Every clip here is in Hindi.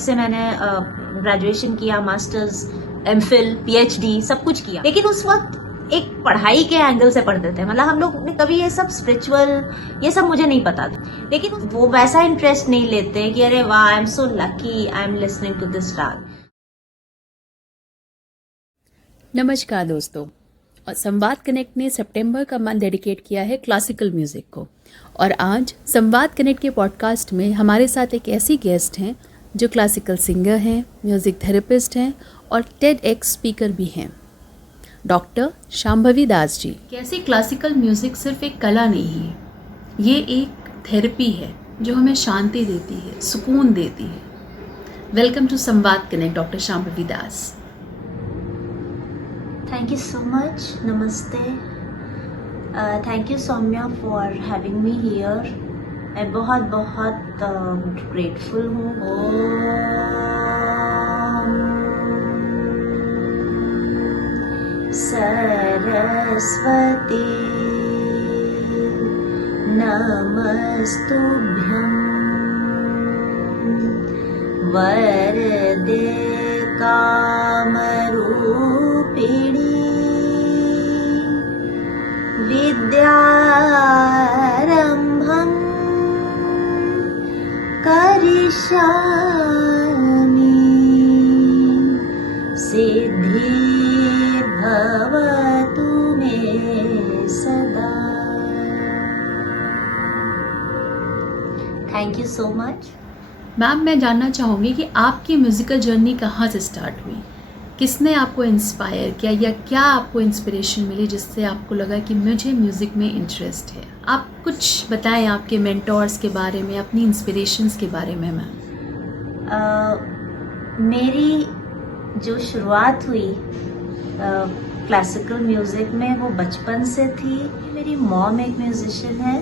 से मैंने ग्रेजुएशन किया, मास्टर्स, एमफिल, पीएचडी सब कुछ किया, लेकिन उस वक्त एक पढ़ाई के एंगल से पढ़ते थे। मतलब हम लोग ने कभी ये सब स्पिरिचुअल ये सब मुझे नहीं पता था, लेकिन वो वैसा इंटरेस्ट नहीं लेते कि अरे वाह I am so lucky I am listening to this raga. नमस्कार दोस्तों, और संवाद कनेक्ट ने सितंबर का मंथ डेडिकेट किया है क्लासिकल म्यूज़िक को। और आज संवाद कनेक्ट के पॉडकास्ट में हमारे साथ एक ऐसी गेस्ट हैं जो क्लासिकल सिंगर हैं, म्यूज़िक थेरेपिस्ट हैं और TEDx स्पीकर भी हैं, डॉक्टर शांभवी दास जी। कैसे क्लासिकल म्यूज़िक सिर्फ एक कला नहीं है, ये एक थेरेपी है जो हमें शांति देती है, सुकून देती है। वेलकम टू संवाद connect doctor Shambhavi Das. Thank you so much. Namaste. Thank you Soumya for having me here. मैं बहुत बहुत grateful हूँ। ओम सरस्वती नमस्तुभ्यं वरदे कामरूपिणी विद्यारंभं करिष्यामि सिद्धिर्भवतु मे सदा। Thank you so much. Ma'am, मैं जानना चाहूँगी कि आपकी म्यूज़िकल जर्नी कहाँ से स्टार्ट हुई, किसने आपको इंस्पायर किया या क्या आपको इंस्पिरेशन मिली जिससे आपको लगा कि मुझे म्यूज़िक में इंटरेस्ट है? आप कुछ बताएं आपके मेंटोर्स के बारे में, अपनी इंस्पिरेशंस के बारे में। मैम, मेरी जो शुरुआत हुई क्लासिकल म्यूज़िक में वो बचपन से थी। मेरी मॉम एक म्यूज़िशियन है,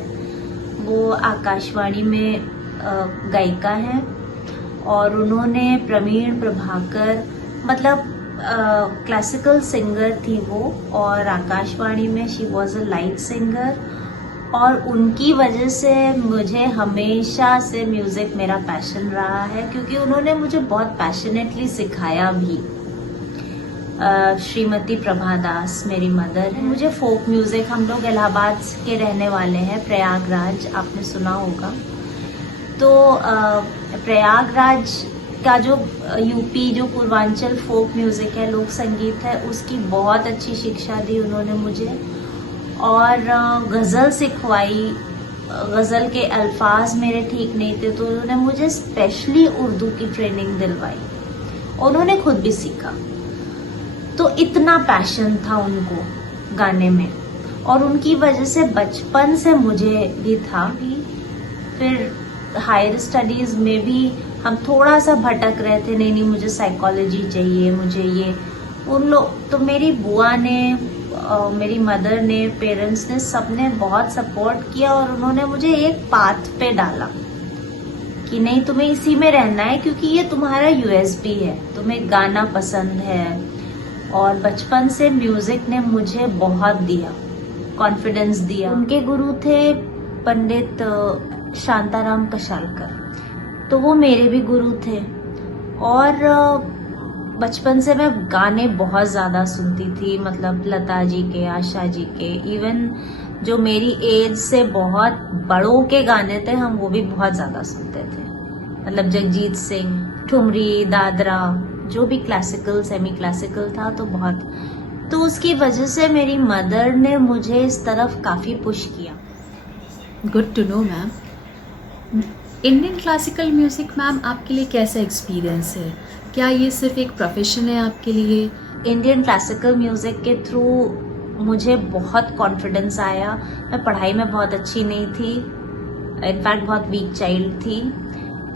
वो आकाशवाणी में गायिका हैं और उन्होंने प्रवीण प्रभाकर मतलब क्लासिकल सिंगर थी वो, और आकाशवाणी में she was a light singer. और उनकी वजह से मुझे हमेशा से म्यूज़िक मेरा पैशन रहा है, क्योंकि उन्होंने मुझे बहुत पैशनेटली सिखाया भी। श्रीमती प्रभा दास मेरी मदर है। मुझे फोक म्यूज़िक, हम लोग इलाहाबाद के रहने वाले हैं, प्रयागराज आपने सुना होगा। तो प्रयागराज का जो यूपी जो पूर्वांचल फोक म्यूज़िक है, लोक संगीत है, उसकी बहुत अच्छी शिक्षा दी उन्होंने मुझे। और गज़ल सिखवाई। गज़ल के अल्फाज मेरे ठीक नहीं थे तो उन्होंने मुझे स्पेशली उर्दू की ट्रेनिंग दिलवाई। उन्होंने खुद भी सीखा। तो इतना पैशन था उनको गाने में, और उनकी वजह से बचपन से मुझे भी था। फिर हायर स्टडीज़ में भी हम थोड़ा सा भटक रहे थे, नहीं मुझे साइकोलॉजी चाहिए, मुझे ये। उन लोग तो मेरी बुआ ने, मेरी मदर ने, पेरेंट्स ने, सबने बहुत सपोर्ट किया और उन्होंने मुझे एक पाथ पे डाला कि नहीं तुम्हें इसी में रहना है, क्योंकि ये तुम्हारा यूएसपी है, तुम्हें गाना पसंद है। और बचपन से म्यूजिक ने मुझे बहुत दिया, कॉन्फिडेंस दिया। उनके गुरु थे पंडित शांताराम कशालकर, तो वो मेरे भी गुरु थे। और बचपन से मैं गाने बहुत ज़्यादा सुनती थी, मतलब लता जी के, आशा जी के, इवन जो मेरी एज से बहुत बड़ों के गाने थे हम वो भी बहुत ज़्यादा सुनते थे। मतलब जगजीत सिंह, ठुमरी, दादरा, जो भी क्लासिकल सेमी क्लासिकल था तो बहुत। तो उसकी वजह से मेरी मदर ने मुझे इस तरफ काफ़ी पुश किया। Good to know ma'am. Indian classical music ma'am आपके लिए कैसा एक्सपीरियंस है? क्या ये सिर्फ एक प्रोफेशन है आपके लिए? इंडियन क्लासिकल म्यूज़िक के थ्रू मुझे बहुत कॉन्फिडेंस आया। मैं पढ़ाई में बहुत अच्छी नहीं थी, इनफैक्ट बहुत वीक चाइल्ड थी।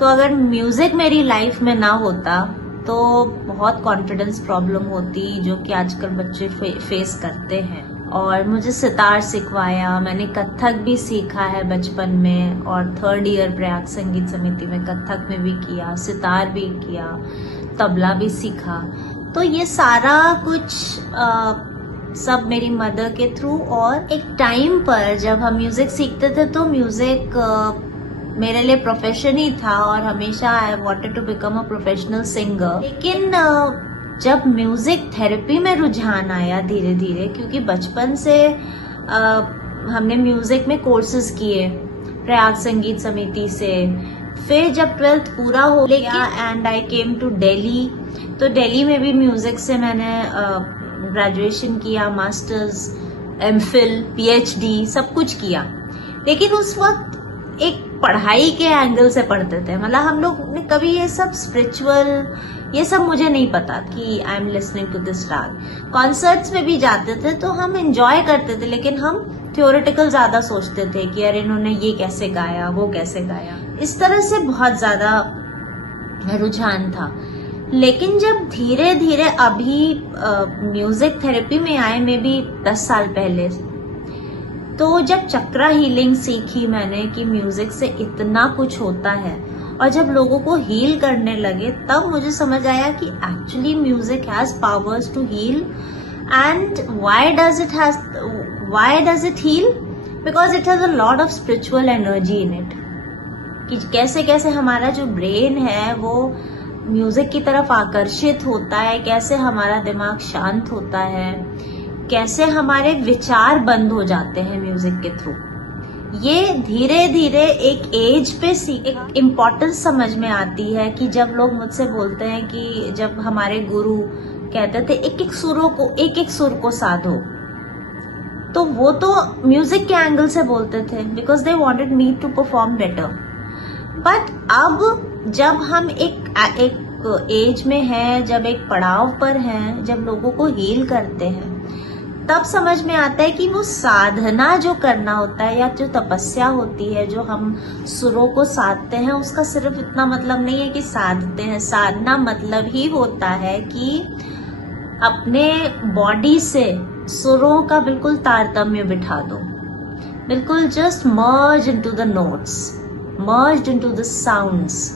तो अगर म्यूज़िक मेरी लाइफ में ना होता तो बहुत कॉन्फिडेंस प्रॉब्लम होती, जो कि आजकल बच्चे फेस करते हैं। और मुझे सितार सिखवाया, मैंने कथक भी सीखा है बचपन में, और 3rd ईयर प्रयाग संगीत समिति में कथक में भी किया, सितार भी किया, तबला भी सीखा। तो ये सारा कुछ सब मेरी मदर के थ्रू। और एक टाइम पर जब हम म्यूजिक सीखते थे तो म्यूजिक मेरे लिए प्रोफेशन ही था और हमेशा I wanted to become a professional singer. लेकिन जब म्यूजिक थेरेपी में रुझान आया धीरे धीरे, क्योंकि बचपन से हमने म्यूजिक में कोर्सेज किए प्रयाग संगीत समिति से, फिर जब 12th पूरा हो गया and I came to Delhi, तो दिल्ली में भी म्यूजिक से मैंने ग्रेजुएशन किया, मास्टर्स, एमफिल, पीएचडी सब कुछ किया। लेकिन उस वक्त एक पढ़ाई के एंगल से पढ़ते थे, मतलब हम लोग ने कभी ये सब स्पिरिचुअल ये सब मुझे नहीं पता कि I am listening to this raga. Concerts में भी जाते थे तो हम एंजॉय करते थे, लेकिन हम थ्योरेटिकल ज्यादा सोचते थे कि अरे इन्होंने ये कैसे गाया, वो कैसे गाया, इस तरह से बहुत ज्यादा रुझान था। लेकिन जब धीरे धीरे अभी म्यूजिक थेरेपी में आए, मे बी 10 साल पहले, तो जब चक्रा हीलिंग सीखी मैंने कि म्यूजिक से इतना कुछ होता है, और जब लोगों को हील करने लगे, तब मुझे समझ आया कि actually music has powers to heal. And why does it heal? Because it has a lot of spiritual energy in it, कि कैसे कैसे हमारा जो ब्रेन है वो म्यूजिक की तरफ आकर्षित होता है, कैसे हमारा दिमाग शांत होता है, कैसे हमारे विचार बंद हो जाते हैं म्यूजिक के थ्रू। ये धीरे धीरे एक एज पे एक इम्पोर्टेंस समझ में आती है कि जब लोग मुझसे बोलते हैं कि जब हमारे गुरु कहते थे एक एक सुर को साधो, तो वो तो म्यूजिक के एंगल से बोलते थे, because they wanted me to perform better. But अब जब हम एक एज में हैं, जब एक पड़ाव पर हैं, जब लोगों को हील करते हैं, तब समझ में आता है कि वो साधना जो करना होता है या जो तपस्या होती है, जो हम सुरों को साधते हैं, उसका सिर्फ इतना मतलब नहीं है कि साधते हैं। साधना मतलब ही होता है कि अपने बॉडी से सुरों का बिल्कुल तारतम्य बिठा दो, बिल्कुल just merge into the notes, merge into the sounds.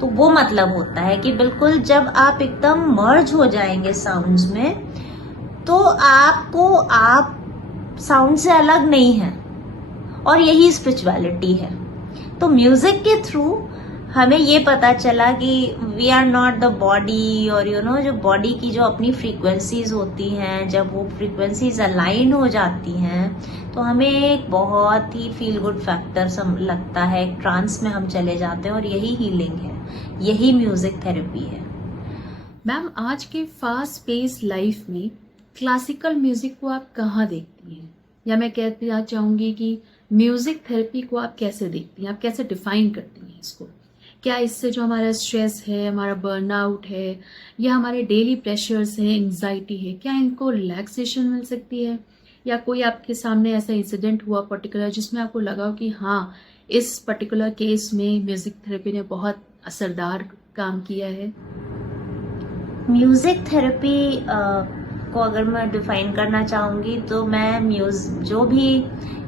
तो वो मतलब होता है कि बिल्कुल जब आप एकदम मर्ज हो जाएंगे साउंड्स में, तो आप साउंड से अलग नहीं है, और यही स्पिरिचुअलिटी है। तो म्यूजिक के थ्रू हमें ये पता चला कि we are not the body, और जो बॉडी की जो अपनी फ्रीक्वेंसीज होती हैं, जब वो फ्रीक्वेंसीज अलाइन हो जाती हैं, तो हमें एक बहुत ही फील गुड फैक्टर लगता है, एक ट्रांस में हम चले जाते हैं, और यही हीलिंग है, यही म्यूजिक थेरेपी है। मैम, आज के फास्ट पेस लाइफ में क्लासिकल म्यूजिक को आप कहाँ देखती हैं, या मैं कहना चाहूँगी कि म्यूजिक थेरेपी को आप कैसे देखती हैं, आप कैसे डिफाइन करती हैं इसको? क्या इससे जो हमारा स्ट्रेस है, हमारा बर्नआउट है, या हमारे डेली प्रेशर्स हैं, एंजाइटी है, क्या इनको रिलैक्सेशन मिल सकती है? या कोई आपके सामने ऐसा इंसिडेंट हुआ पर्टिकुलर जिसमें आपको लगा हो कि हाँ, इस पर्टिकुलर केस में म्यूजिक थेरेपी ने बहुत असरदार काम किया है? म्यूजिक थेरेपी को अगर मैं डिफाइन करना चाहूँगी, तो मैं जो भी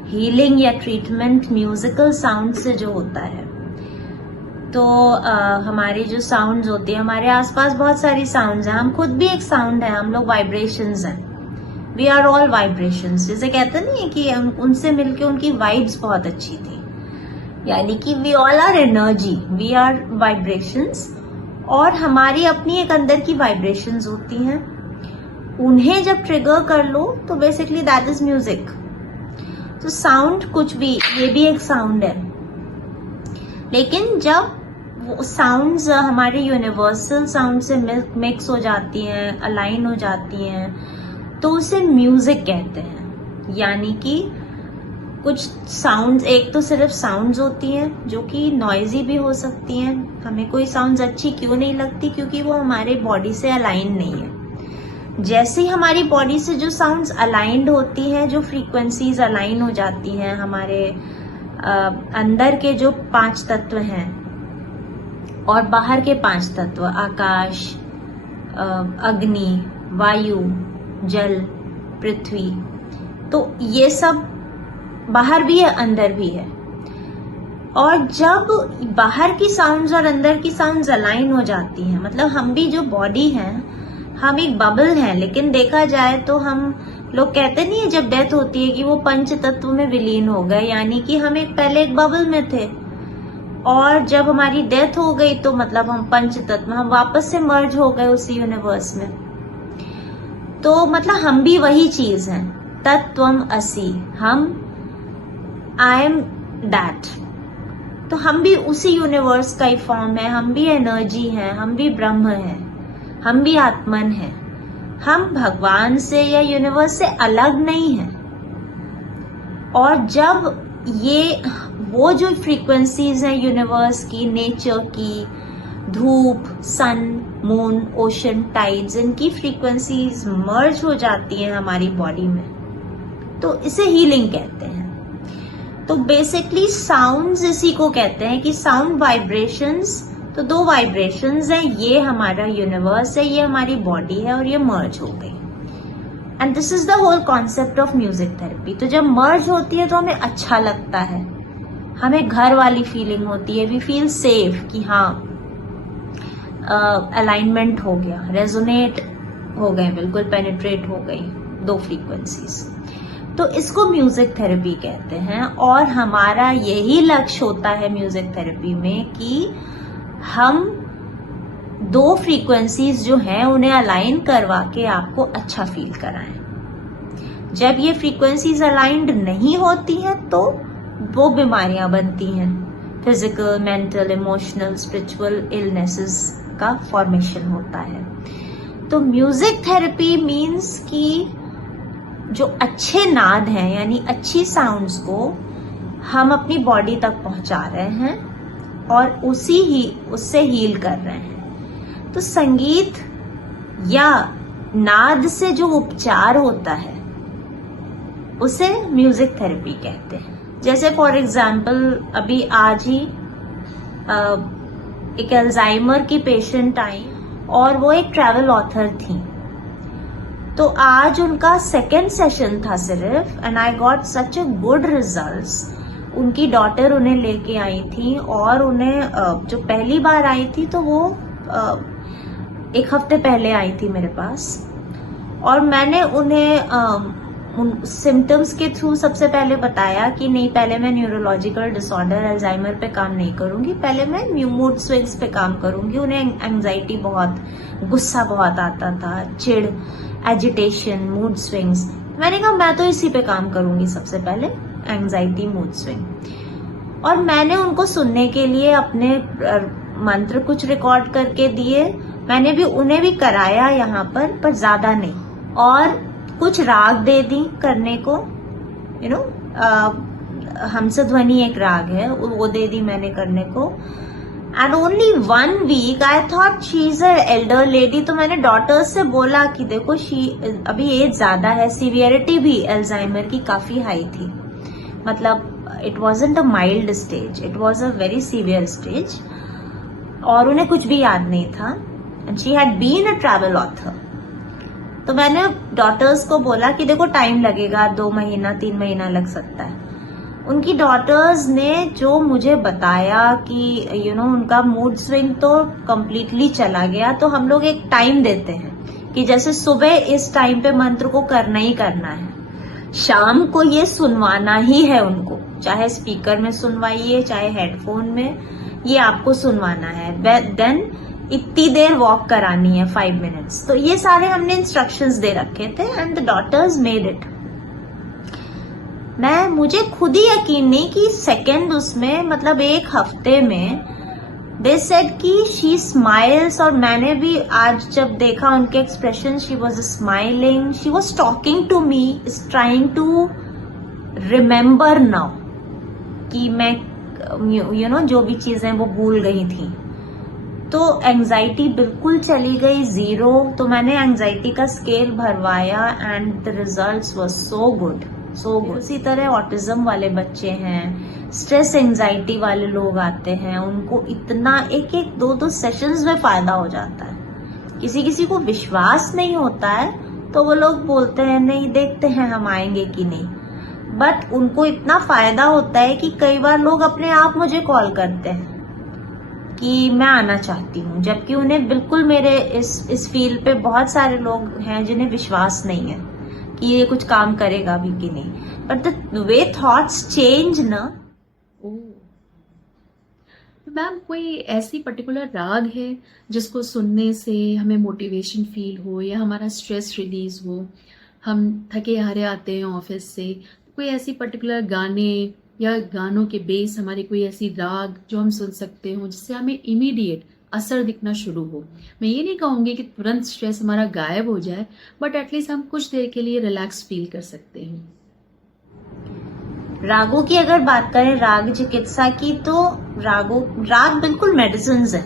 हीलिंग या ट्रीटमेंट म्यूजिकल साउंड से जो होता है, तो हमारी जो साउंड्स होती है, हमारे आसपास बहुत सारी साउंड्स हैं, हम खुद भी एक साउंड है, हम लोग वाइब्रेशंस हैं, वी आर ऑल वाइब्रेशंस। जैसे कहते नहीं है कि उनसे मिलके उनकी वाइब्स बहुत अच्छी थी, यानी कि we all are energy, we are vibrations, और हमारी अपनी एक अंदर की वाइब्रेशंस होती हैं, उन्हें जब ट्रिगर कर लो तो बेसिकली दैट इज म्यूजिक। तो साउंड कुछ भी, ये भी एक साउंड है, लेकिन जब वो साउंड्स हमारे यूनिवर्सल साउंड से मिक्स हो जाती हैं, अलाइन हो जाती हैं, तो उसे म्यूजिक कहते हैं। यानी कि कुछ साउंड्स, एक तो सिर्फ साउंड्स होती हैं जो कि नॉइजी भी हो सकती हैं, हमें कोई साउंड्स अच्छी क्यों नहीं लगती, क्योंकि वो हमारे बॉडी से अलाइन नहीं है। जैसे ही हमारी बॉडी से जो साउंड्स अलाइंड होती हैं, जो फ्रीक्वेंसीज अलाइन हो जाती हैं, हमारे अंदर के जो 5 तत्व हैं और बाहर के 5 तत्व, आकाश, अग्नि, वायु, जल, पृथ्वी, तो ये सब बाहर भी है, अंदर भी है। और जब बाहर की साउंड्स और अंदर की साउंड्स अलाइन हो जाती हैं, मतलब हम भी जो बॉडी हैं, हम एक बबल हैं, लेकिन देखा जाए तो हम लोग कहते नहीं है जब डेथ होती है कि वो 5 तत्व में विलीन हो गए, यानी कि हम पहले एक बबल में थे, और जब हमारी डेथ हो गई तो मतलब हम पंच तत्व, हम वापस से मर्ज हो गए उसी यूनिवर्स में। तो मतलब हम भी वही चीज हैं, तत्वम असि, हम, आई एम दैट। तो हम भी उसी यूनिवर्स का ही फॉर्म है, हम भी एनर्जी हैं, हम भी ब्रह्म हैं, हम भी आत्मन हैं। हम भगवान से या यूनिवर्स से अलग नहीं हैं। और जब ये वो जो फ्रीक्वेंसीज हैं यूनिवर्स की, नेचर की, धूप, सन, मून, ओशन, टाइड्स, इनकी फ्रीक्वेंसीज मर्ज हो जाती हैं हमारी बॉडी में, तो इसे हीलिंग कहते हैं। तो बेसिकली साउंड्स इसी को कहते हैं कि साउंड वाइब्रेशंस, तो दो वाइब्रेशंस हैं, ये हमारा यूनिवर्स है, ये हमारी बॉडी है और ये मर्ज हो गई। And this is the whole concept of music therapy. तो जब मर्ज होती है तो हमें अच्छा लगता है, हमें घर वाली फीलिंग होती है, वी फील सेफ कि हाँ अलाइनमेंट हो गया, रेजोनेट हो गए, बिल्कुल पेनिट्रेट हो गई दो फ्रीक्वेंसीज। तो इसको म्यूजिक थेरेपी कहते हैं। और हमारा यही लक्ष्य होता है म्यूजिक थेरेपी में कि हम दो फ्रीक्वेंसीज जो हैं उन्हें अलाइन करवा के आपको अच्छा फील कराएं। जब ये फ्रीक्वेंसीज अलाइंड नहीं होती हैं तो वो बीमारियां बनती हैं, physical, mental, emotional, spiritual illnesses का फॉर्मेशन होता है। तो म्यूजिक थेरेपी मीन्स कि जो अच्छे नाद हैं यानी अच्छी साउंड्स को हम अपनी बॉडी तक पहुंचा रहे हैं और उससे हील कर रहे हैं। तो संगीत या नाद से जो उपचार होता है उसे म्यूजिक थेरेपी कहते हैं। जैसे फॉर एग्जाम्पल अभी आज ही एक अल्जाइमर की पेशेंट आई और वो एक ट्रैवल ऑथर थी। तो आज उनका सेकेंड सेशन था सिर्फ, and I got such a good results. उनकी डॉटर उन्हें लेके आई थी और उन्हें जो पहली बार आई थी तो वो एक हफ्ते पहले आई थी मेरे पास, और मैंने उन्हें उन सिम्टम्स के थ्रू सबसे पहले बताया कि नहीं, पहले मैं न्यूरोलॉजिकल डिसऑर्डर अल्जाइमर पे काम नहीं करूंगी, पहले मैं मूड स्विंग्स पे काम करूंगी। उन्हें एंजाइटी बहुत, गुस्सा बहुत आता था, चिढ़, एजिटेशन, मूड स्विंग्स। मैंने कहा मैं तो इसी पे काम करूंगी सबसे पहले, एंजाइटी, मूड स्विंग। और मैंने उनको सुनने के लिए अपने मंत्र कुछ रिकॉर्ड करके दिए, मैंने भी उन्हें भी कराया यहाँ पर ज्यादा नहीं, और कुछ राग दे दी करने को, यू नो हंसध्वनि एक राग है, वो दे दी मैंने करने को। And only 1 week I thought she is a elder lady. तो मैंने डॉटर्स से बोला कि देखो अभी एज ज्यादा है, सीवियरिटी भी अल्जाइमर की काफी हाई थी, मतलब it wasn't a mild stage, it was a very severe stage, और उन्हें कुछ भी याद नहीं था। And she had been a travel author. तो मैंने डॉटर्स को बोला कि देखो टाइम लगेगा, 2 महीना 3 महीना लग सकता है। उनकी डॉटर्स ने जो मुझे बताया कि उनका मूड स्विंग तो कंप्लीटली चला गया। तो हम लोग एक टाइम देते हैं कि जैसे सुबह इस टाइम पे मंत्र को करना ही करना है, शाम को ये सुनवाना ही है उनको, चाहे स्पीकर में सुनवाइए चाहे हेडफोन में, ये आपको सुनवाना है। देन इतनी देर वॉक करानी है 5 मिनट्स। तो ये सारे हमने इंस्ट्रक्शंस दे रखे थे and the daughters made it. मुझे खुद ही यकीन नहीं कि सेकेंड उसमें, मतलब एक हफ्ते में दे सेड कि शी स्माइल्स। और मैंने भी आज जब देखा उनके expression, she was smiling, she was talking to me, is trying to remember now कि मैं जो भी चीजें वो भूल गई थी। तो एंजाइटी बिल्कुल चली गई 0। तो मैंने एंजाइटी का स्केल भरवाया and the results was so good, so good. इसी तरह ऑटिज्म वाले बच्चे हैं, स्ट्रेस एंजाइटी वाले लोग आते हैं, उनको इतना 1-1, 2-2 सेशंस में फायदा हो जाता है। किसी को विश्वास नहीं होता है तो वो लोग बोलते हैं नहीं, देखते हैं हम आएंगे कि नहीं, बट उनको इतना फायदा होता है कि कई बार लोग अपने आप मुझे कॉल करते हैं कि मैं आना चाहती हूँ, जबकि उन्हें बिल्कुल मेरे इस फील्ड पे बहुत सारे लोग हैं जिन्हें विश्वास नहीं है कि ये कुछ काम करेगा भी कि नहीं। But the way thoughts change ना, मैम कोई ऐसी पर्टिकुलर राग है जिसको सुनने से हमें मोटिवेशन फील हो या हमारा स्ट्रेस रिलीज हो, हम थके हारे आते हैं ऑफिस से, कोई ऐसी पर्टिकुलर गाने या गानों के बेस हमारी कोई ऐसी राग जो हम सुन सकते हो जिससे हमें इमीडिएट असर दिखना शुरू हो? मैं ये नहीं कहूँगी कि तुरंत स्ट्रेस हमारा गायब हो जाए, बट एटलीस्ट हम कुछ देर के लिए रिलैक्स फील कर सकते हैं। रागों की अगर बात करें, राग चिकित्सा की, तो राग बिल्कुल मेडिसिन है।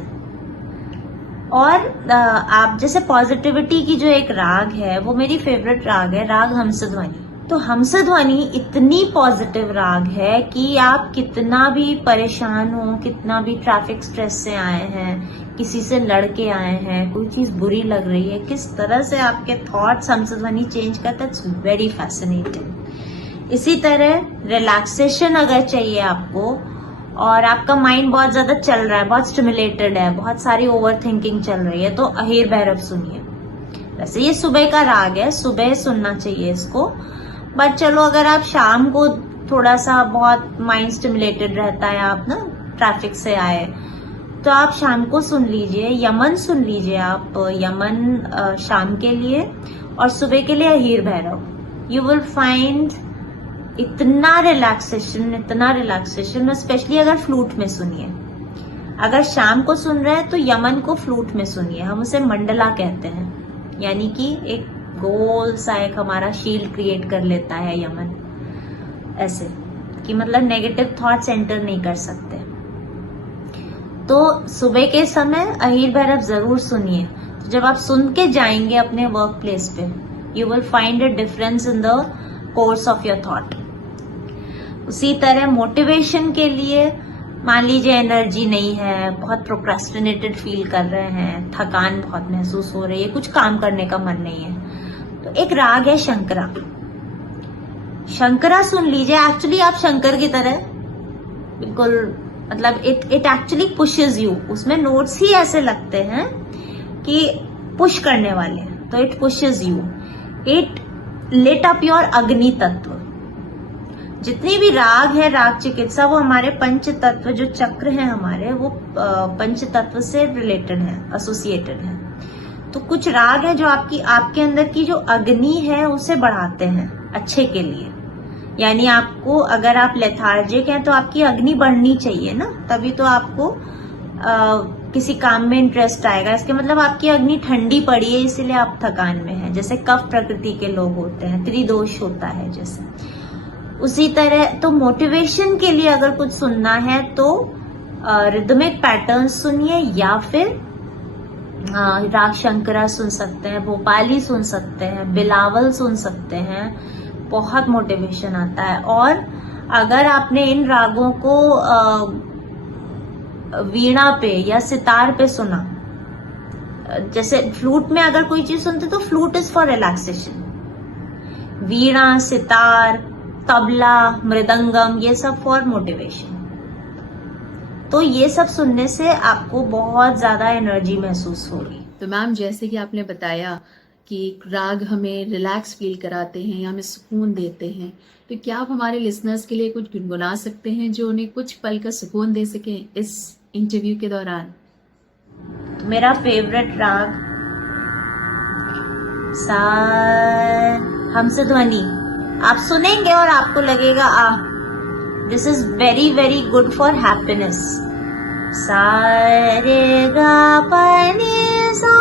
और आप जैसे पॉजिटिविटी की जो एक राग है, वो मेरी फेवरेट राग है, राग हंसध्वनि। तो हंसध्वनि इतनी पॉजिटिव राग है कि आप कितना भी परेशान हो, कितना भी ट्रैफिक स्ट्रेस से आए हैं, किसी से लड़के आए हैं, कोई चीज बुरी लग रही है, किस तरह से आपके थॉट्स हंसध्वनि चेंज करता है, इट्स वेरी फैसिनेटिंग। इसी तरह रिलैक्सेशन अगर चाहिए आपको और आपका माइंड बहुत ज्यादा चल रहा है, बहुत स्टिमुलेटेड है, बहुत सारी ओवर थिंकिंग चल रही है, तो अहीर भैरव सुनिए। वैसे ये सुबह का राग है, सुबह सुनना चाहिए इसको, बट चलो अगर आप शाम को थोड़ा सा बहुत माइंड स्टिमुलेटेड रहता है, आप ना ट्रैफिक से आए, तो आप शाम को सुन लीजिए, यमन सुन लीजिए आप, यमन शाम के लिए, और सुबह के लिए Ahir Bhairav. You will find इतना रिलैक्सेशन, स्पेशली अगर फ्लूट में सुनिए। अगर शाम को सुन रहे हैं तो यमन को फ्लूट में सुनिए, हम उसे मंडला कहते हैं, यानी कि एक गोल सा एक हमारा शील्ड क्रिएट कर लेता है यमन, ऐसे कि मतलब नेगेटिव थॉट्स एंटर नहीं कर सकते। तो सुबह के समय अहीर भैरव जरूर सुनिए। तो जब आप सुन के जाएंगे अपने वर्क प्लेस पे, you will find a difference in the course of your thought. उसी तरह मोटिवेशन के लिए, मान लीजिए एनर्जी नहीं है, बहुत प्रोक्रेस्टिनेटेड फील कर रहे हैं, थकान बहुत महसूस हो रही है, कुछ काम करने का मन नहीं है, तो एक राग है शंकरा। शंकरा सुन लीजिए। एक्चुअली आप शंकर की तरह बिल्कुल, मतलब इट एक्चुअली पुशेज यू। उसमें नोट्स ही ऐसे लगते हैं कि पुश करने वाले, तो it pushes you, it lit up your अग्नि तत्व। जितनी भी राग है, राग चिकित्सा, वो हमारे पंच तत्व जो चक्र हैं हमारे, वो पंच तत्व से रिलेटेड है, एसोसिएटेड है। तो कुछ राग है जो आपके अंदर की जो अग्नि है उसे बढ़ाते हैं अच्छे के लिए। यानी आपको, अगर आप लेथार्जिक हैं तो आपकी अग्नि बढ़नी चाहिए ना, तभी तो आपको किसी काम में इंटरेस्ट आएगा। इसके मतलब आपकी अग्नि ठंडी पड़ी है, इसीलिए आप थकान में हैं। जैसे कफ प्रकृति के लोग होते हैं, त्रिदोष होता है जैसे, उसी तरह। तो मोटिवेशन के लिए अगर कुछ सुनना है तो रिदमिक पैटर्न्स सुनिए, या फिर राग शंकरा सुन सकते हैं, भोपाली सुन सकते हैं, बिलावल सुन सकते हैं, बहुत मोटिवेशन आता है। और अगर आपने इन रागों को वीणा पे या सितार पे सुना, जैसे फ्लूट में अगर कोई चीज सुनते तो फ्लूट इज फॉर रिलैक्सेशन, वीणा, सितार, तबला, मृदंगम, ये सब फॉर मोटिवेशन। तो ये सब सुनने से आपको बहुत ज्यादा एनर्जी महसूस होगी। तो मैम, जैसे कि आपने बताया कि राग हमें रिलैक्स फील कराते हैं, हमें सुकून देते हैं, तो क्या आप हमारे लिसनर्स के लिए कुछ गुनगुना सकते हैं जो उन्हें कुछ पल का सुकून दे सके इस इंटरव्यू के दौरान? तो मेरा फेवरेट राग सा हंसध्वनि, आप सुनेंगे और आपको लगेगा this is very very good for happiness. सा रे गा पा नि सा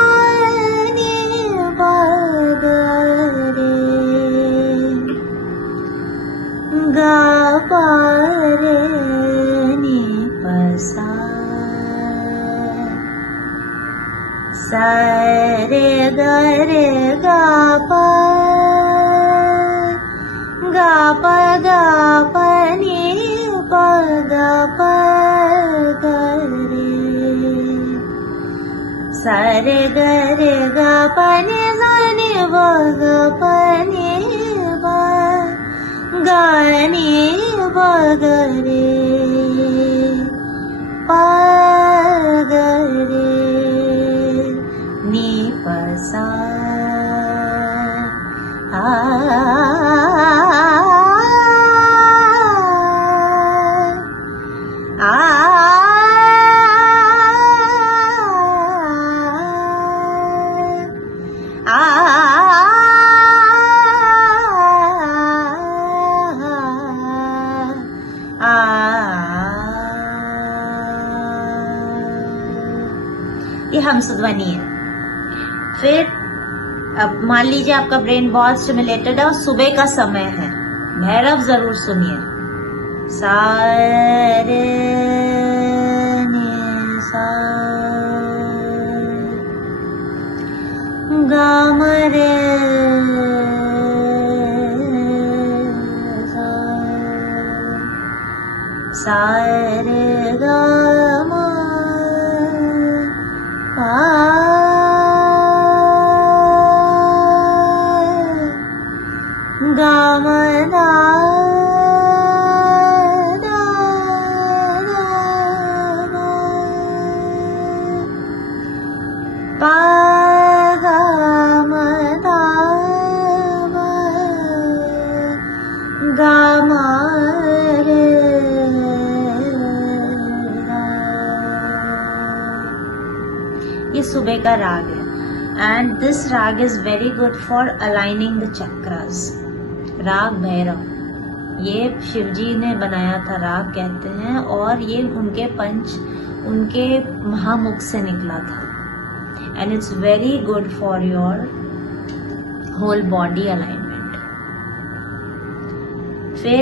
नि पा गा रे गा पा रे नि पा सा रे गा पा नि पा गा पा गा रे सा रे गा पा नि सा नि पा गा पा नि पा गा नि पा गा रे पा गा रे नी पा सा हंसध्वनि है। फिर अब मान लीजिए आपका ब्रेन बहुत स्टिमुलेटेड है और सुबह का समय है, भैरव जरूर सुनिए। सा रे नि सा गा म रे सा रे गा म पा गा म दा दा दा पा गा म दा गा म रे रा। ये सुबह का राग है एंड दिस राग is very good for aligning the chakras. राग भैरव, ये शिवजी ने बनाया था राग कहते हैं, और ये उनके महामुख से निकला था and it's very good for your whole body alignment. फिर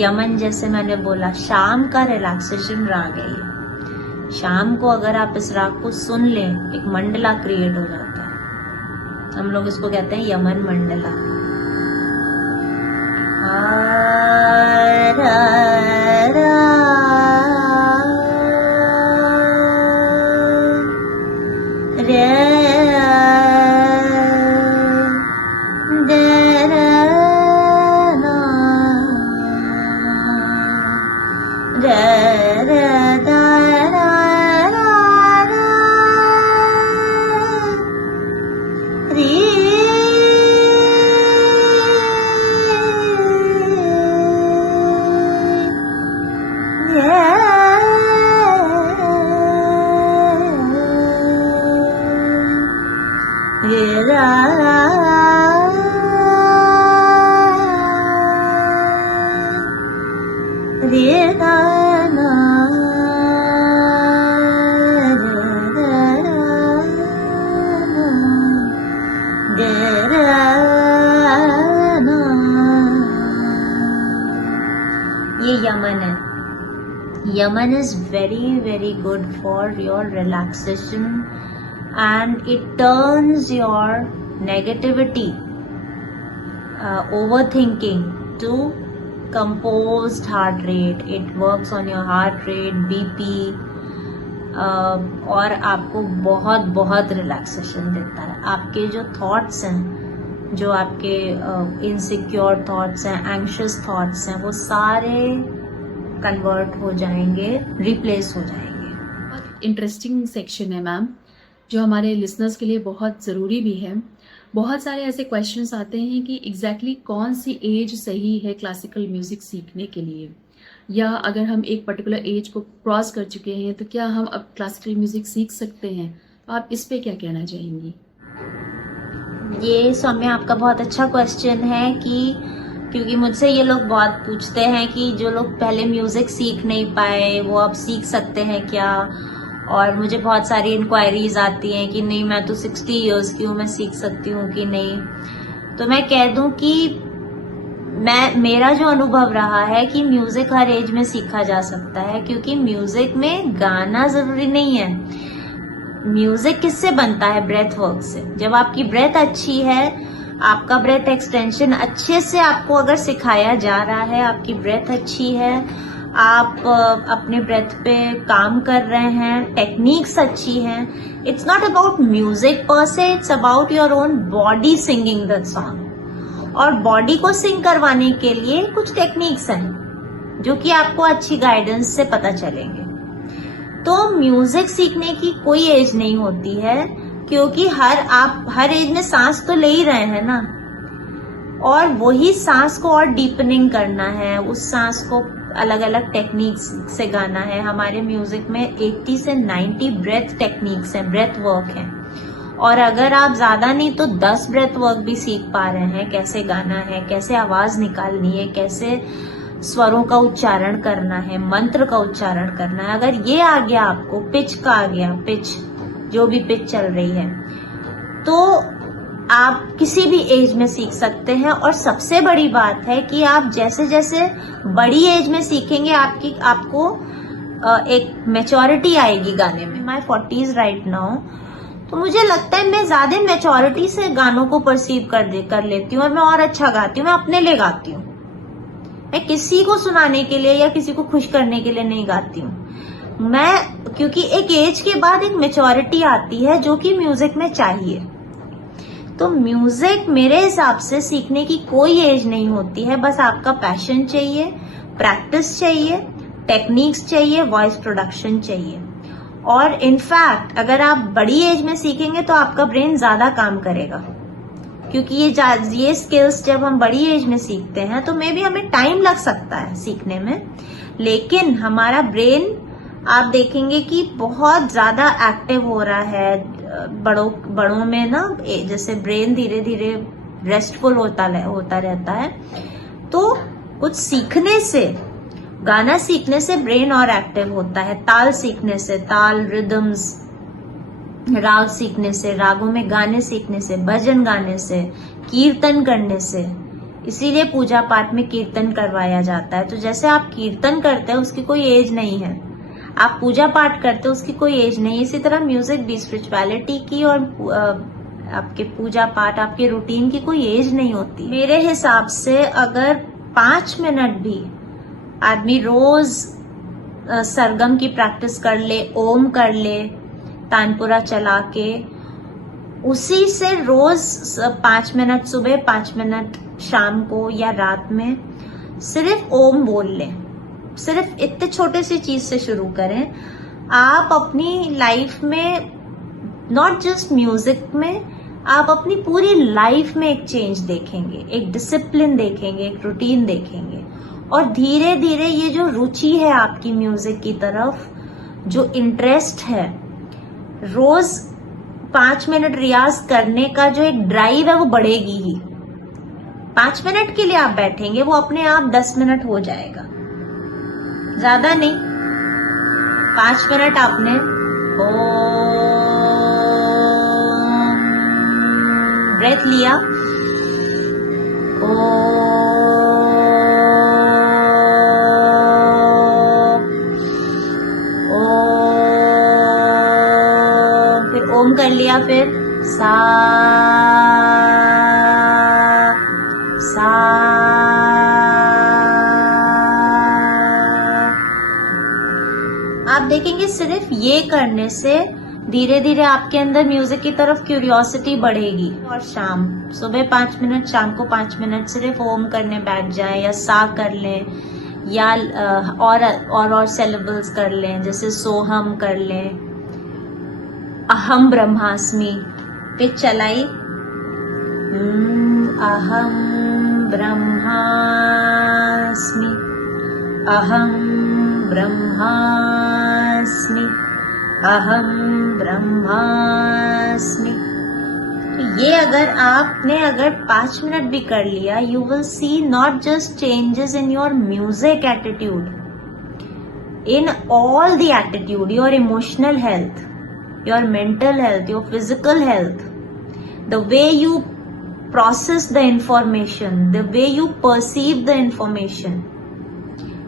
यमन, जैसे मैंने बोला, शाम का रिलैक्सेशन राग है ये। शाम को अगर आप इस राग को सुन लें, एक मंडला क्रिएट हो जाता है। हम लोग इसको कहते हैं यमन मंडला। ये यमन है। Yaman is very good for your relaxation and it turns your negativity, overthinking to composed heart rate. It works on your heart rate, BP, और आपको बहुत रिलैक्सेशन देता है। आपके जो थॉट्स हैं, जो आपके इनसिक्योर थॉट्स हैं, एंग्शियस थॉट्स हैं, वो सारे कन्वर्ट हो जाएंगे, रिप्लेस हो जाएंगे। बहुत इंटरेस्टिंग सेक्शन है मैम, जो हमारे लिसनर्स के लिए बहुत ज़रूरी भी है। बहुत सारे ऐसे क्वेश्चंस आते हैं कि एग्जैक्टली कौन सी एज सही है क्लासिकल म्यूज़िक सीखने के लिए, या अगर हम एक पर्टिकुलर एज को क्रॉस कर चुके हैं तो क्या हम अब क्लासिकल म्यूज़िक सीख सकते हैं? तो आप इस पे क्या कहना चाहेंगी? ये सौम्या आपका बहुत अच्छा क्वेश्चन है क्योंकि मुझसे ये लोग बहुत पूछते हैं कि जो लोग पहले म्यूज़िक सीख नहीं पाए वो अब सीख सकते हैं क्या, और मुझे बहुत सारी इंक्वायरीज आती हैं कि नहीं मैं तो 60 इयर्स की हूँ, मैं सीख सकती हूँ कि नहीं। तो मैं कह दूँ कि मेरा जो अनुभव रहा है कि म्यूज़िक हर एज में सीखा जा सकता है, क्योंकि म्यूज़िक में गाना ज़रूरी नहीं है। म्यूज़िक किससे बनता है? ब्रेथ वर्क से। जब आपकी ब्रेथ अच्छी है, आपका ब्रेथ एक्सटेंशन अच्छे से आपको अगर सिखाया जा रहा है, आपकी ब्रेथ अच्छी है, आप अपने ब्रेथ पे काम कर रहे हैं, टेक्निक्स अच्छी हैं, इट्स नॉट अबाउट म्यूजिक पर से, it's about your own body singing the song. और बॉडी को सिंग करवाने के लिए कुछ टेक्निक्स हैं जो कि आपको अच्छी गाइडेंस से पता चलेंगे। तो म्यूजिक सीखने की कोई एज नहीं होती है, क्योंकि आप हर एज में सांस तो ले ही रहे हैं ना, और वही सांस को और डीपनिंग करना है, उस सांस को अलग अलग टेक्निक्स से गाना है। हमारे म्यूजिक में 80 से 90 ब्रेथ टेक्निक्स हैं, ब्रेथ वर्क है, और अगर आप ज्यादा नहीं तो 10 ब्रेथ वर्क भी सीख पा रहे हैं, कैसे गाना है, कैसे आवाज निकालनी है, कैसे स्वरों का उच्चारण करना है, मंत्र का उच्चारण करना है। अगर ये आ गया आपको, पिच का आ गया, पिच जो भी पिच चल रही है। तो आप किसी भी एज में सीख सकते हैं, और सबसे बड़ी बात है कि आप जैसे जैसे बड़ी एज में सीखेंगे आपको एक मैच्योरिटी आएगी गाने में। माय 40s राइट नाउ, तो मुझे लगता है मैं ज्यादा मैच्योरिटी से गानों को परसीव कर लेती हूँ, और मैं और अच्छा गाती हूँ। मैं अपने लिए गाती हूँ, मैं किसी को सुनाने के लिए या किसी को खुश करने के लिए नहीं गाती हूँ मैं, क्योंकि एक एज के बाद एक मैच्योरिटी आती है जो कि म्यूजिक में चाहिए। तो म्यूजिक मेरे हिसाब से सीखने की कोई एज नहीं होती है, बस आपका पैशन चाहिए, प्रैक्टिस चाहिए, टेक्निक्स चाहिए, वॉइस प्रोडक्शन चाहिए। और इनफैक्ट अगर आप बड़ी एज में सीखेंगे तो आपका ब्रेन ज्यादा काम करेगा, क्योंकि ये स्किल्स जब हम बड़ी एज में सीखते हैं तो मे बी हमें टाइम लग सकता है सीखने में, लेकिन हमारा ब्रेन आप देखेंगे कि बहुत ज्यादा एक्टिव हो रहा है। बड़ों में ना जैसे ब्रेन धीरे धीरे रेस्टफुल होता रहता है। तो कुछ सीखने से, गाना सीखने से ब्रेन और एक्टिव होता है, ताल सीखने से, ताल रिदम्स, राग सीखने से, रागों में गाने सीखने से, भजन गाने से, कीर्तन करने से। इसीलिए पूजा पाठ में कीर्तन करवाया जाता है। तो जैसे आप कीर्तन करते हैं उसकी कोई एज नहीं है, आप पूजा पाठ करते हैं उसकी कोई एज नहीं है। इसी तरह म्यूजिक भी, स्पिरिचुअलिटी की और आपके पूजा पाठ, आपके रूटीन की कोई एज नहीं होती। मेरे हिसाब से अगर 5 मिनट भी आदमी रोज सरगम की प्रैक्टिस कर ले, ओम कर ले तानपुरा चला के, उसी से रोज 5 मिनट सुबह, 5 मिनट शाम को या रात में सिर्फ ओम बोल लें। सिर्फ इतने छोटे सी चीज से शुरू करें। आप अपनी लाइफ में, नॉट जस्ट म्यूजिक में, आप अपनी पूरी लाइफ में एक चेंज देखेंगे, एक डिसिप्लिन देखेंगे, एक रूटीन देखेंगे। और धीरे धीरे ये जो रुचि है आपकी म्यूजिक की तरफ, जो इंटरेस्ट है, रोज 5 मिनट रियाज करने का जो एक ड्राइव है वो बढ़ेगी ही। 5 मिनट के लिए आप बैठेंगे, वो अपने आप 10 मिनट हो जाएगा, ज्यादा नहीं। 5 मिनट आपने ब्रेथ लिया, फिर ओम कर लिया, फिर सा सा, आप देखेंगे सिर्फ ये करने से धीरे धीरे आपके अंदर म्यूजिक की तरफ क्यूरियोसिटी बढ़ेगी। और शाम, सुबह 5 मिनट, शाम को 5 मिनट सिर्फ ओम करने बैठ जाए, या सा कर लें, या और सिलेबल्स कर लें, जैसे सोहम कर लें, अहम ब्रह्मास्मि, पिच चलाई, अहम ब्रह्मास्मि, अहम ब्रह्मास्मि, अहम ब्रह्मास्मि। तो ये अगर 5 मिनट भी कर लिया, you will see not just changes in your music attitude, in all the attitude, your emotional health, your mental health, your physical health, the way you process the information, the way you perceive the information,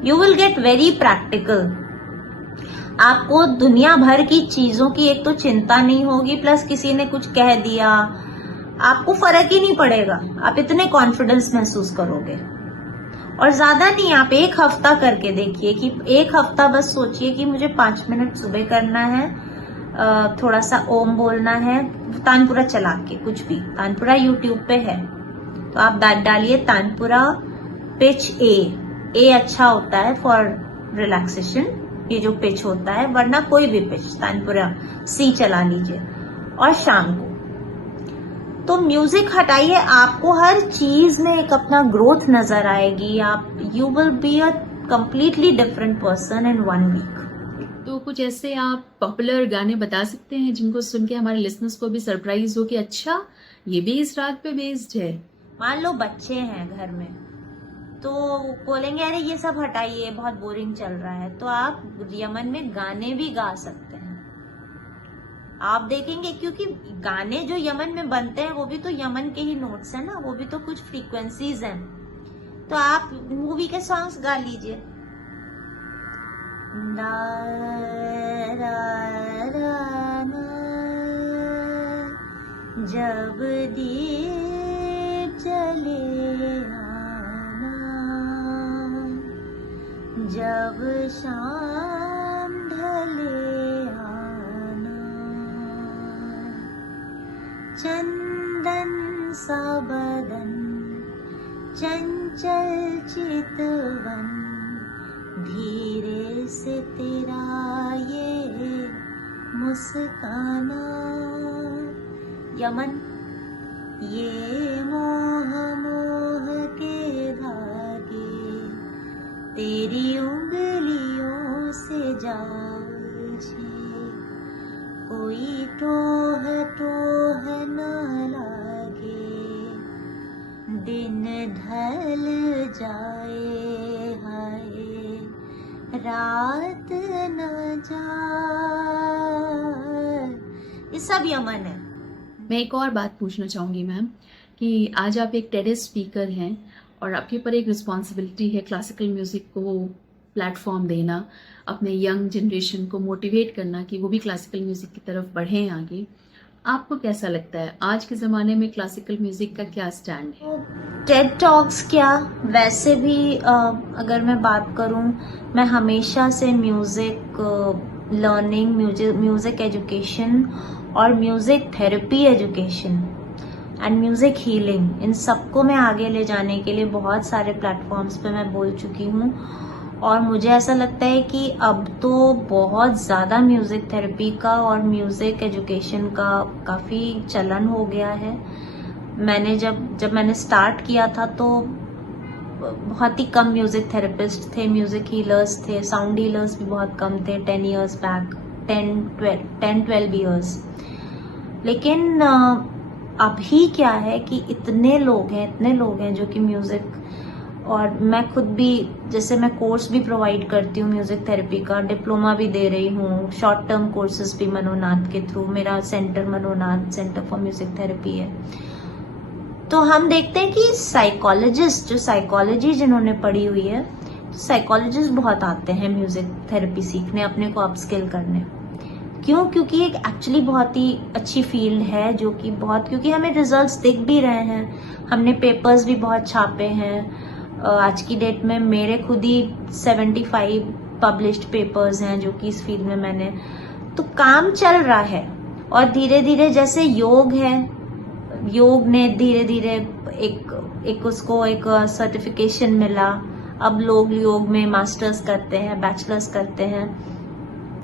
you will get very practical. आपको दुनिया भर की चीजों की एक तो चिंता नहीं होगी, प्लस किसी ने कुछ कह दिया आपको फर्क ही नहीं पड़ेगा, आप इतने कॉन्फिडेंस महसूस करोगे। और ज्यादा नहीं, आप 1 हफ्ता करके देखिए कि 1 हफ्ता बस सोचिए कि मुझे 5 मिनट सुबह करना है, थोड़ा सा ओम बोलना है, तानपुरा चला के, कुछ भी, तानपुरा यूट्यूब पे है तो आप डालिए तानपुरा पिच ए अच्छा होता है फॉर रिलैक्सेशन, ये जो पिच होता है, वरना कोई भी पिच, तानपुरा सी चला लीजिए। और शाम को तो म्यूजिक हटाइए, आपको हर चीज में एक अपना ग्रोथ नजर आएगी। You will be a completely different person in 1 week. तो कुछ ऐसे आप पॉपुलर गाने बता सकते हैं जिनको सुन के हमारे लिसनर्स को भी सरप्राइज हो कि अच्छा ये भी इस राग पे बेस्ड है? मान लो बच्चे हैं घर में तो बोलेंगे अरे ये सब हटाइए, बहुत बोरिंग चल रहा है, तो आप यमन में गाने भी गा सकते हैं। आप देखेंगे, क्योंकि गाने जो यमन में बनते हैं वो भी तो यमन के ही नोट्स हैं ना, वो भी तो कुछ फ्रीक्वेंसीज हैं। तो आप मूवी के सॉन्ग्स गा लीजिए। जब दीप जले आना, जब शाम ढले आना, चंदन सा बदन चंचल चितवन, धीरे से तेरा ये मुस्काना। यमन, ये मोह मोह के धागे तेरी उंगलियों से जाल छे, कोई टोह टोह न लागे, दिन ढल जाए, हाय रात न जाए। ये सब यमन है। मैं एक और बात पूछना चाहूँगी मैम कि आज आप एक टेड स्पीकर हैं और आपके ऊपर एक रिस्पॉन्सिबिलिटी है क्लासिकल म्यूज़िक को प्लेटफॉर्म देना, अपने यंग जनरेशन को मोटिवेट करना कि वो भी क्लासिकल म्यूज़िक की तरफ बढ़ें आगे। आपको कैसा लगता है आज के ज़माने में क्लासिकल म्यूज़िक का क्या स्टैंड है? टेड टॉक्स क्या, वैसे भी अगर मैं बात करूं, मैं हमेशा से म्यूज़िक लर्निंग, म्यूज़िक एजुकेशन और music therapy education and music healing, इन सबको मैं आगे ले जाने के लिए बहुत सारे प्लेटफॉर्म्स पे मैं बोल चुकी हूँ। और मुझे ऐसा लगता है कि अब तो बहुत ज़्यादा म्यूज़िक थेरेपी का और म्यूज़िक एजुकेशन का काफ़ी चलन हो गया है। मैंने जब मैंने स्टार्ट किया था तो बहुत ही कम म्यूज़िक थेरेपिस्ट थे, म्यूज़िक हीलर्स थे, साउंड हीलर्स भी बहुत कम थे 10 years बैक, 10-12 years। लेकिन अभी क्या है कि इतने लोग हैं जो कि म्यूज़िक, और मैं खुद भी, जैसे मैं कोर्स भी प्रोवाइड करती हूँ म्यूज़िक थेरेपी का, डिप्लोमा भी दे रही हूँ, शॉर्ट टर्म कोर्सेज भी मनोनाथ के थ्रू, मेरा centre Manonath centre for music therapy है। तो हम देखते हैं कि साइकोलॉजिस्ट, जो साइकोलॉजी जिन्होंने पढ़ी हुई है, तो साइकोलॉजिस्ट बहुत आते हैं म्यूज़िक थेरेपी सीखने, अपने को अपस्किल करने। क्यों? क्योंकि एक एक्चुअली बहुत ही अच्छी फील्ड है, जो कि बहुत, क्योंकि हमें रिजल्ट्स दिख भी रहे हैं, हमने पेपर्स भी बहुत छापे हैं। आज की डेट में मेरे खुद ही 75 पब्लिश्ड पेपर्स हैं जो कि इस फील्ड में मैंने, तो काम चल रहा है। और धीरे धीरे जैसे योग है, योग ने धीरे धीरे एक उसको एक सर्टिफिकेशन मिला, अब लोग योग में मास्टर्स करते हैं, बैचलर्स करते हैं,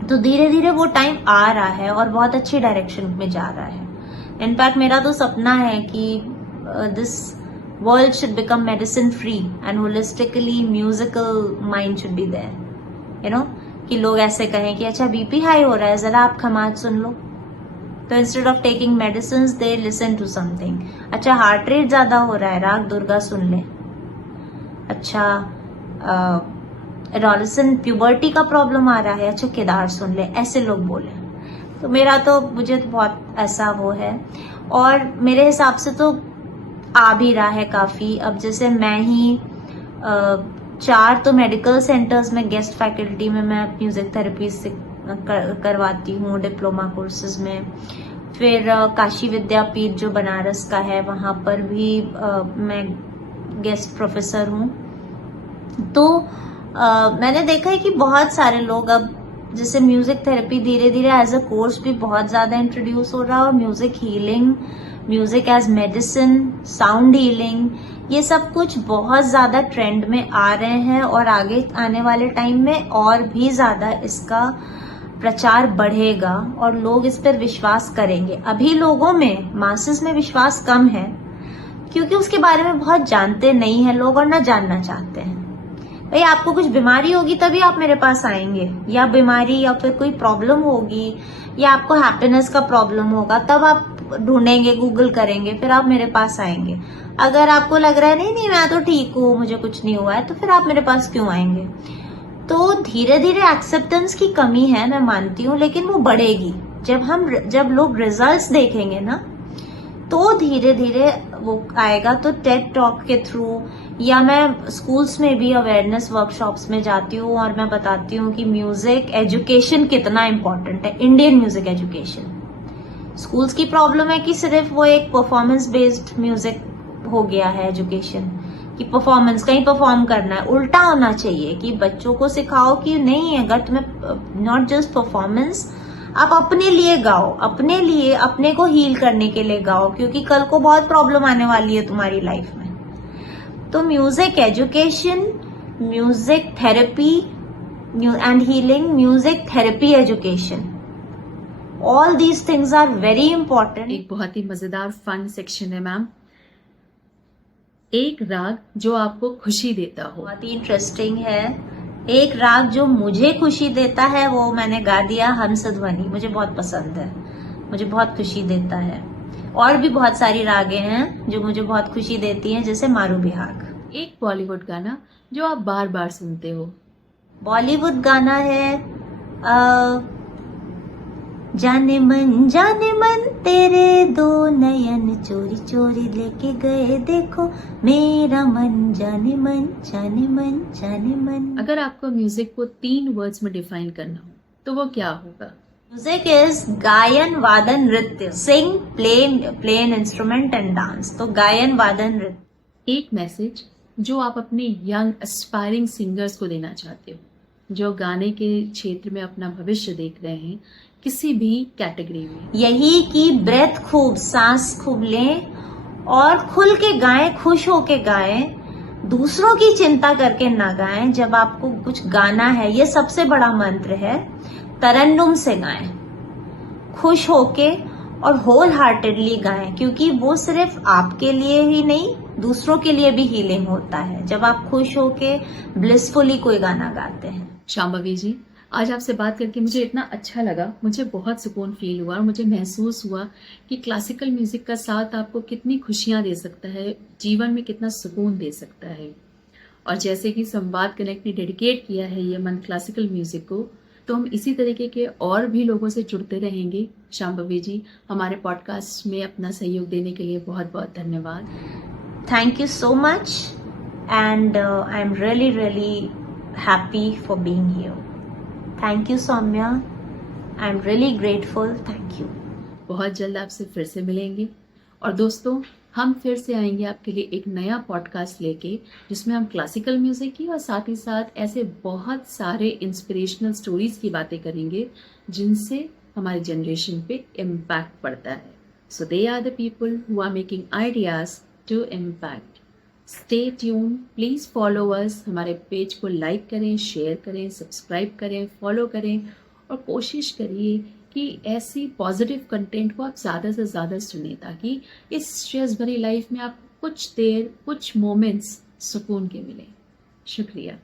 तो धीरे धीरे वो टाइम आ रहा है और बहुत अच्छी डायरेक्शन में जा रहा है। इनफैक्ट मेरा तो सपना है कि this world should become medicine free and holistically musical mind should be there, you know, कि लोग ऐसे कहें कि अच्छा बीपी हाई हो रहा है, जरा आप खमाज सुन लो, तो instead of taking medicine they listen to something. अच्छा हार्ट रेट ज्यादा हो रहा है, राग दुर्गा सुन ले। अच्छा एडोलेसेंट प्यूबर्टी का प्रॉब्लम आ रहा है, अच्छा केदार सुन ले, ऐसे लोग बोले। तो मेरा तो, मुझे तो बहुत ऐसा वो है, और मेरे हिसाब से तो आ भी रहा है काफी। अब जैसे मैं ही 4 तो मेडिकल सेंटर्स में गेस्ट फैकल्टी में मैं म्यूजिक थेरेपी करवाती हूँ डिप्लोमा कोर्सेज में। फिर काशी विद्यापीठ जो बनारस का है, वहां पर भी मैं गेस्ट प्रोफेसर हूँ। तो मैंने देखा है कि बहुत सारे लोग अब, जैसे म्यूजिक थेरेपी धीरे धीरे एज अ कोर्स भी बहुत ज्यादा इंट्रोड्यूस हो रहा है, और music healing, music as medicine, sound healing, ये सब कुछ बहुत ज्यादा ट्रेंड में आ रहे हैं, और आगे आने वाले टाइम में और भी ज्यादा इसका प्रचार बढ़ेगा और लोग इस पर विश्वास करेंगे। अभी लोगों में, मासेस में विश्वास कम है, क्योंकि उसके बारे में बहुत जानते नहीं है लोग और ना जानना चाहते हैं। भाई आपको कुछ बीमारी होगी तभी आप मेरे पास आएंगे, या बीमारी या फिर कोई प्रॉब्लम होगी, या आपको हैप्पीनेस का प्रॉब्लम होगा, तब आप ढूंढेंगे, गूगल करेंगे, फिर आप मेरे पास आएंगे। अगर आपको लग रहा है नहीं मैं तो ठीक हूँ, मुझे कुछ नहीं हुआ है, तो फिर आप मेरे पास क्यों आएंगे? तो धीरे धीरे एक्सेप्टेंस की कमी है, मैं मानती हूँ, लेकिन वो बढ़ेगी। जब लोग रिजल्ट्स देखेंगे ना, तो धीरे धीरे वो आएगा। तो टेड टॉक के थ्रू, या मैं स्कूल्स में भी अवेयरनेस वर्कशॉप्स में जाती हूँ और मैं बताती हूँ कि म्यूजिक एजुकेशन कितना इम्पोर्टेंट है, इंडियन म्यूजिक एजुकेशन। स्कूल्स की प्रॉब्लम है कि सिर्फ वो एक परफॉर्मेंस बेस्ड म्यूजिक हो गया है एजुकेशन, कि परफॉर्मेंस, कहीं परफॉर्म करना है। उल्टा होना चाहिए कि बच्चों को सिखाओ कि नहीं, अगर तुम्हें नॉट जस्ट परफॉर्मेंस, आप अपने लिए गाओ, अपने लिए, अपने को हील करने के लिए गाओ, क्योंकि कल को बहुत प्रॉब्लम आने वाली है तुम्हारी लाइफ में। तो music education, music therapy and healing, music therapy education, all these things are very important. एक बहुत ही मजेदार फन सेक्शन है मैम, एक राग जो आपको खुशी देता हो। बहुत ही इंटरेस्टिंग है। एक राग जो मुझे खुशी देता है वो मैंने गा दिया, हंसध्वनि। मुझे बहुत पसंद है, मुझे बहुत खुशी देता है। और भी बहुत सारी रागें हैं जो मुझे बहुत खुशी देती हैं, जैसे मारू बिहाग। एक बॉलीवुड गाना जो आप बार बार सुनते हो। बॉलीवुड गाना है जाने मन तेरे दो नयन चोरी चोरी लेके गए, देखो मेरा मन, जाने मन जाने मन जाने मन। अगर आपको म्यूजिक को 3 वर्ड्स में डिफाइन करना हो तो वो क्या होगा? म्यूजिक इज गायन वादन नृत्य, sing, play an instrument and dance. तो गायन वादन नृत्य। एक मैसेज जो आप अपने यंग एस्पायरिंग सिंगर्स को देना चाहते हो, जो गाने के क्षेत्र में अपना भविष्य देख रहे हैं किसी भी कैटेगरी में। यही कि ब्रेथ खूब, सांस खूब लें और खुल के गाएं, खुश होके गाएं, दूसरों की चिंता करके ना गाएं। जब आपको कुछ गाना है, ये सबसे बड़ा मंत्र है, तरन्नुम से गाएं, खुश होके और होल हार्टेडली गाएं, क्योंकि वो सिर्फ आपके लिए ही नहीं, दूसरों के लिए भी हीलिंग होता है जब आप खुश होके ब्लिसफुली कोई गाना गाते हैं। शांभवी जी, आज आपसे बात करके मुझे इतना अच्छा लगा, मुझे बहुत सुकून फील हुआ और मुझे महसूस हुआ कि क्लासिकल म्यूजिक का साथ आपको कितनी खुशियां दे सकता है, जीवन में कितना सुकून दे सकता है। और जैसे कि संवाद कनेक्ट ने डेडिकेट किया है ये मंथ क्लासिकल म्यूजिक को, तो हम इसी तरीके के और भी लोगों से जुड़ते रहेंगे। शांभवी जी, हमारे पॉडकास्ट में अपना सहयोग देने के लिए बहुत बहुत धन्यवाद। Thank you so much, and I'm really happy for being here. Thank you, Soumya. I'm really grateful. Thank you. बहुत जल्द आपसे फिर से मिलेंगे और दोस्तों, हम फिर से आएंगे आपके लिए एक नया पॉडकास्ट लेके, जिसमें हम क्लासिकल म्यूजिक की और साथ ही साथ ऐसे बहुत सारे इंस्पिरेशनल स्टोरीज की बातें करेंगे जिनसे हमारी जनरेशन पे इम्पैक्ट पड़ता है। So they are the people who are making ideas to impact. Stay tune, please follow us. हमारे पेज को लाइक करें, शेयर करें, सब्सक्राइब करें, फॉलो करें और कोशिश करिए कि ऐसी पॉजिटिव कंटेंट को आप ज़्यादा से ज़्यादा सुनें, ताकि इस स्ट्रेस भरी लाइफ में आप कुछ देर, कुछ मोमेंट्स सुकून के मिलें। शुक्रिया।